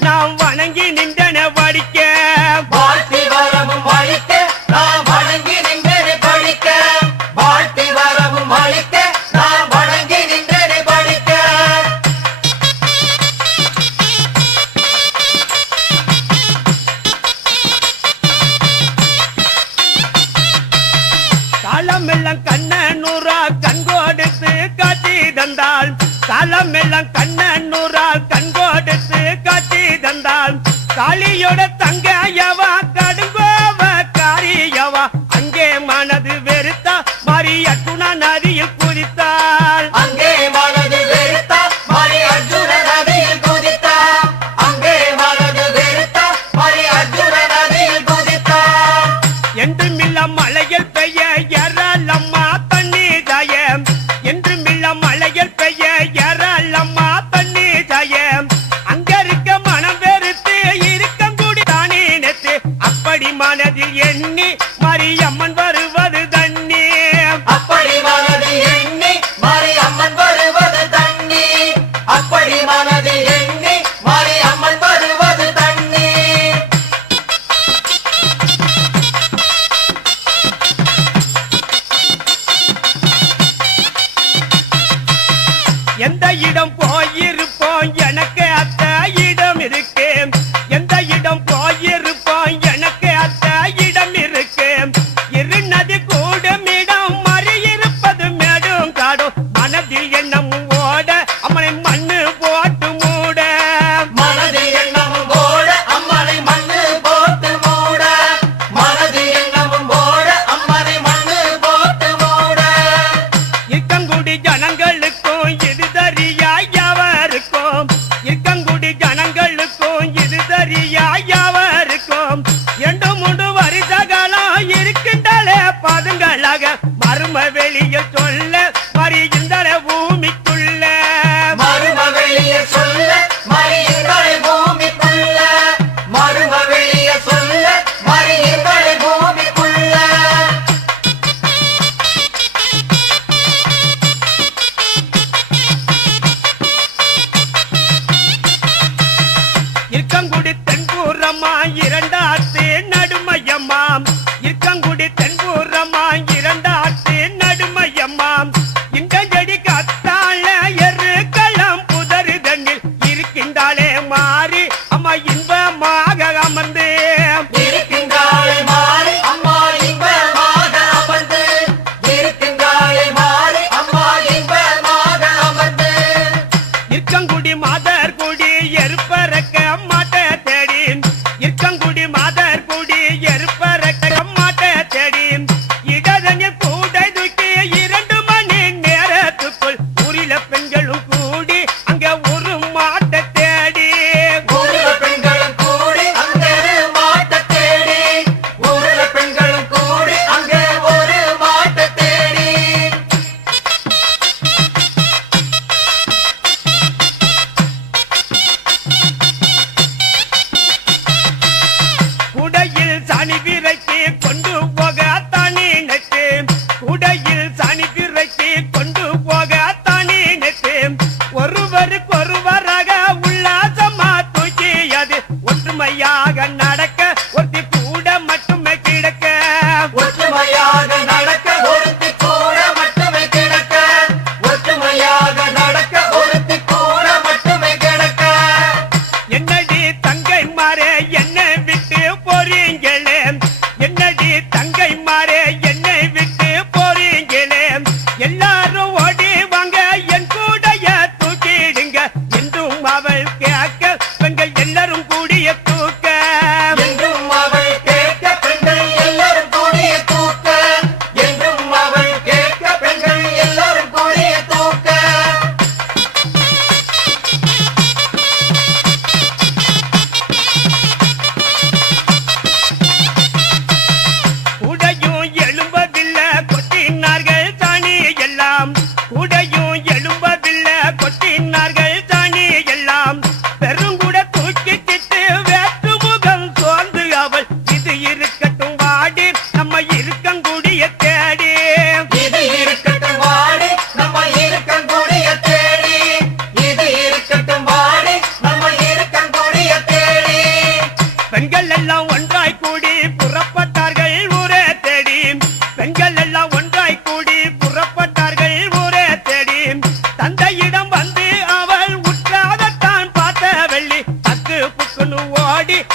நாம் வணங்கி நின்றன படிக்க. வாழ்த்தி வரவும் அளிக்க நாம் வணங்கி நின்றனை படிக்க. வாழ்த்தி வரவும் அளிக்க நாம் வணங்கி நின்றனை படிக்க. காலமெல்லாம் கண்ண நூறா கண் கொடுத்து காட்டி தந்தாள். காலமெல்லாம் கண்ண காளியோட தங்கையவா கடுங்கோவ காரியவா அங்கே மனது வெறுத்தா மறியட்ட மனதில் இரண்டாம்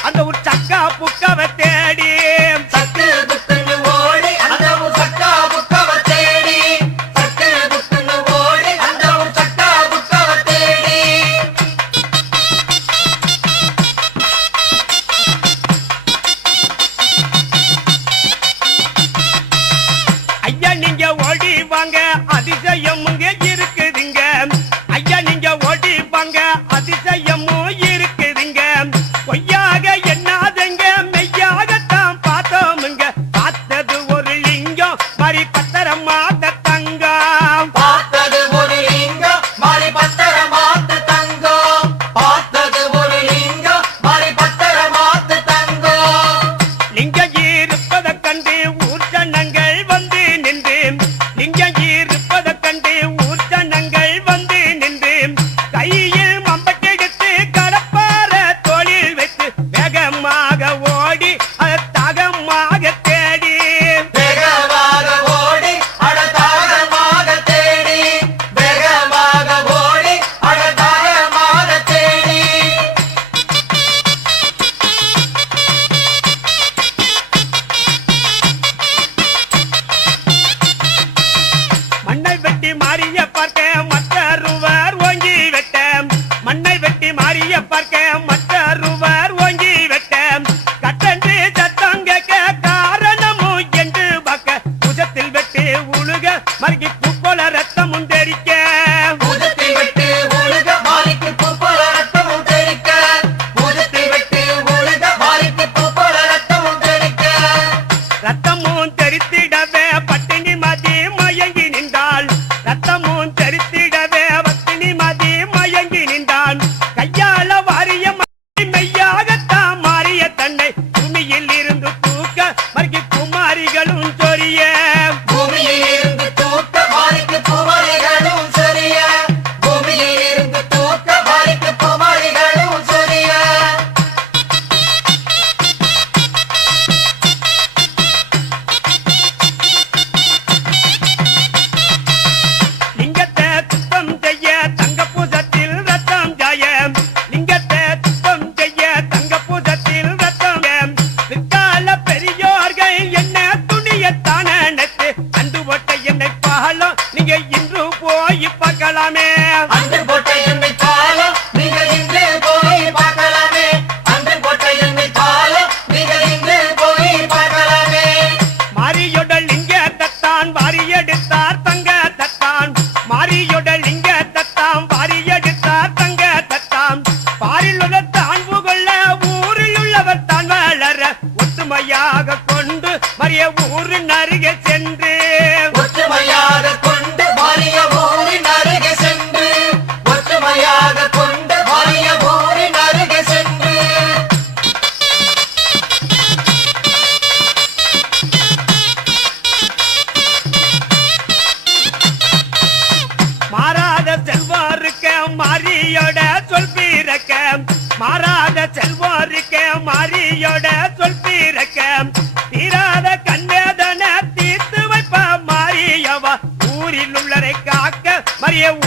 அந்த ஒரு சக்கா புக்கவை தேடி தத்தான்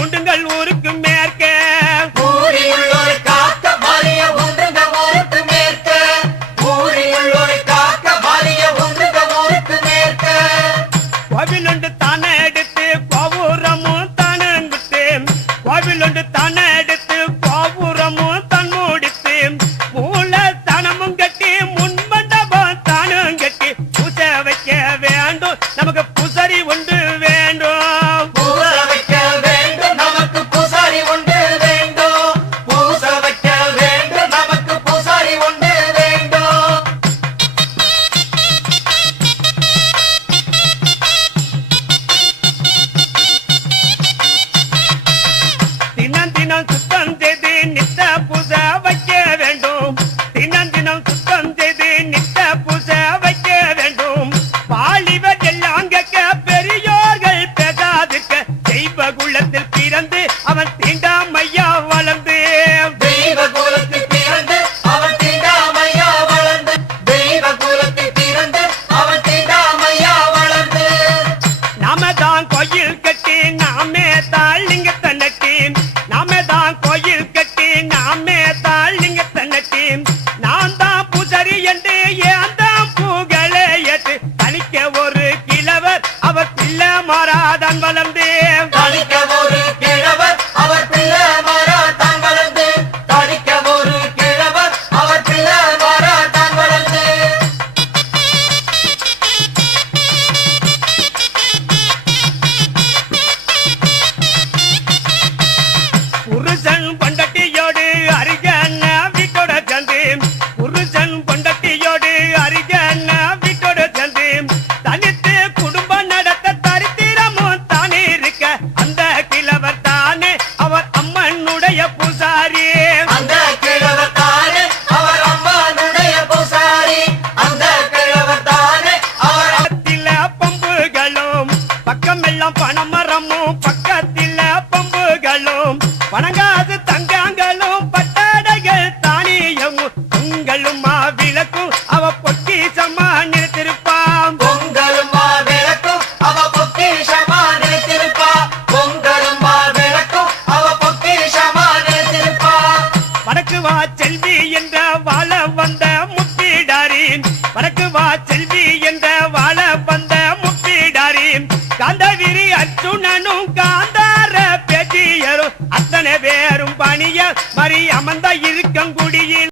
உண்டுங்கள் ஊருக்கு மேற்கே.